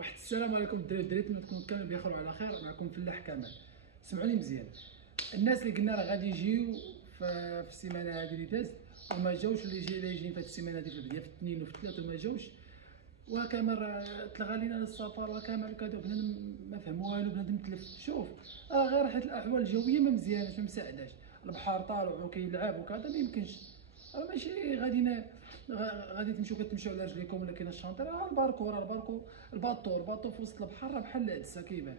واحد السلام عليكم الدراري والدراريات، نتمنى كامل بخير وعلى خير. معكم فلاح كمال. سمعوني مزيان، الناس اللي قلنا راه غادي يجيو في السيمانه هذه اللي دازت وما جاوش، اللي جايين في هذه السيمانه هذه في البدايه في الاثنين وفي الثلاث وما جاوش، وكامل تلغى لينا السفر وكامل كذا، بنادم ما فهم والو، بنادم تلف. شوف راه غير حيت الاحوال الجويه ما مزياناش ما مساعداش، البحر طالع وكيلعب وكذا ما يمكنش. راه ماشي غادي تمشيو على رجليكم ولا كاين الشانطي، راه الباركو الباطو في وسط البحر راه بحال العدسه كيبان.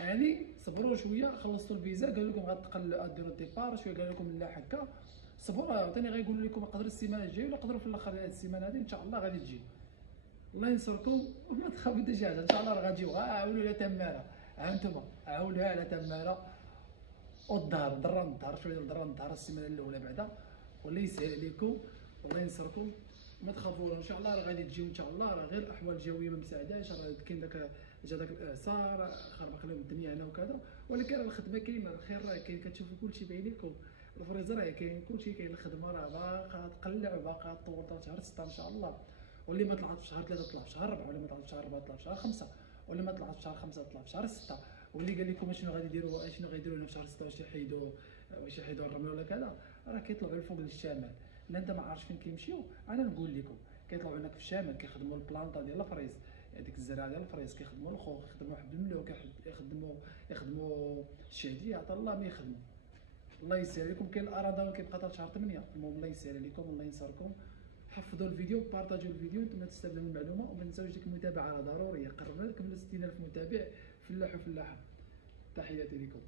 يعني صبروا شويه، خلصتوا الفيزا قالوا لكم غاديروا الديبار شويه، قال لكم لا هكا صبروا ثاني غايقولوا لكم يقدر السيمانه الجايه ولا يقدروا في الاخر هذه السيمانه هذه ان شاء الله غادي تجي. الله ينصركم وما تخافوا حتى شي حاجه، ان شاء الله راه غتجيو. عاولوا على تماره، هانتوما عاولوها على تماره والظهر دران الظهر شويه، دران الظهر السيمانه الاولى بعدا، والله يسهل عليكم والله ينصركم. ما تخافوا ان شاء الله راه غادي تجيو ان شاء الله. راه غير الاحوال الجويه ما مساعداش، راه كاين جا داك الاعصار خربق لهم الدنيا هنا وكذا، ولكن راه الخدمه كاينه، الخير راه كاين، كتشوفوا كلشي باين لكم، الفريزر راه كاين، كلشي كاين، الخدمه راه باقا تقلع وباقا تطور حتى شهر 6 ان شاء الله. واللي ما طلعت في شهر 3 طلع في شهر 4، واللي ما طلعت في شهر 4 طلع في شهر 5، واللي ما طلعت في شهر 5 طلع في شهر 6. واللي قال لكم شنو غادي يديروا هنا في شهر 6، واش يحيدوا الرمل ولا كذا، راه كيطلعوا الفوق للشمال. لا انت ما عارفش فين كيمشيو، انا نقول لكم كيطلعوا هناك في الشمال، كيخدموا البلانطا ديال الفريز، هذيك الزرعه ديال الفريز، كيخدموا الخوخ، يخدموا حب الملوك، يخدموا الشعديه، عطا الله ما يخدموا. الله يسهل عليكم. كاين الاراده كيبقى حتى شهر 8. المهم الله يسهل عليكم الله ينصركم. حفظوا الفيديو، بارطاجيو الفيديو، نتوما تستافدوا من المعلومه، وما تنساوش ديك المتابعه راه ضروريه. قربنا نكملوا 60000 متابع، فلاح وفلاحه. تحياتي لكم.